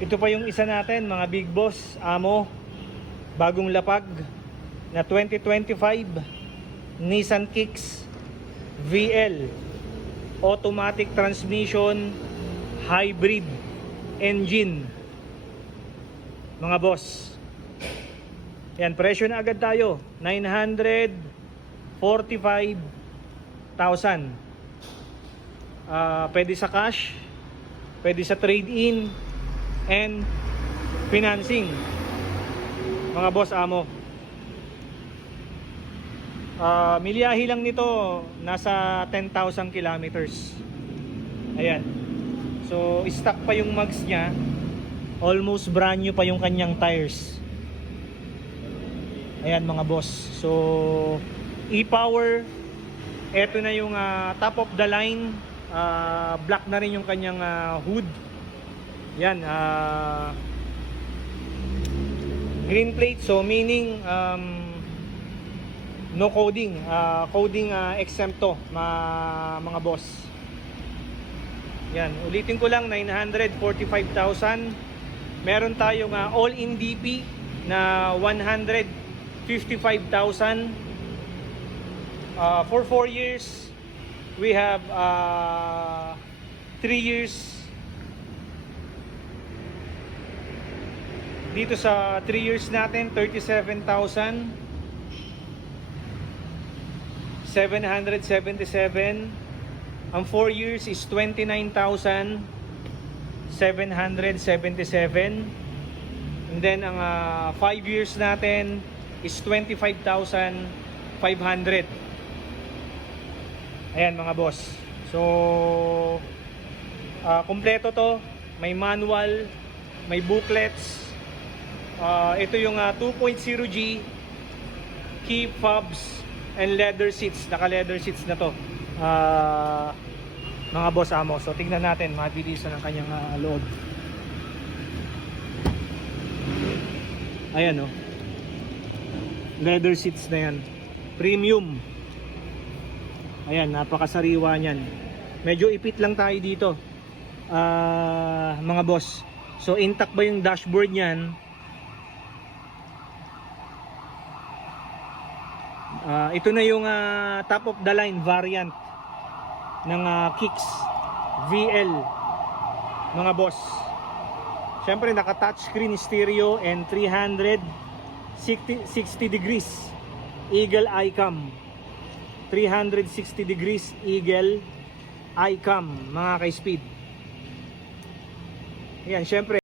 Ito pa yung isa natin, mga big boss, amo, bagong lapag na 2025 Nissan Kicks VL, automatic transmission, hybrid engine, mga boss. Yan, presyo na agad tayo, 945,000. Pwede sa cash, pwede sa trade-in and financing, mga boss, amo. Miliyahi lang nito, nasa 10,000 kilometers. Ayan. So stock pa yung mags nya, almost brand new pa yung kanyang tires. Ayan, mga boss. So e-power, eto na yung top of the line. Black na rin yung kanyang hood. Yan, green plate, so meaning no coding, coding exempt to, mga boss. Yan, ulitin ko lang, 945,000. Meron tayong all-in DP na 155,000. For 4 years, we have 3 years. Dito sa 3 years natin, 37,777. Ang 4 years is 29,777. And then ang 5 years natin is 25,500. Ayan, mga boss. So kompleto to, may manual, may booklets. Ito yung 2.0G key fobs and leather seats. Naka leather seats na to, mga boss, amo. So tingnan natin, mabilisan ang kanyang loob. Ayan, oh, leather seats na yan, premium. Ayan, napakasariwa niyan. Medyo ipit lang tayo dito, mga boss. So intact ba yung dashboard niyan? Ito na yung top of the line variant ng Kicks VL, mga boss. Siyempre naka touchscreen stereo and 360 degrees Eagle Eye Cam. 360 degrees Eagle Eye Cam, mga ka-speed. Ayan, siyempre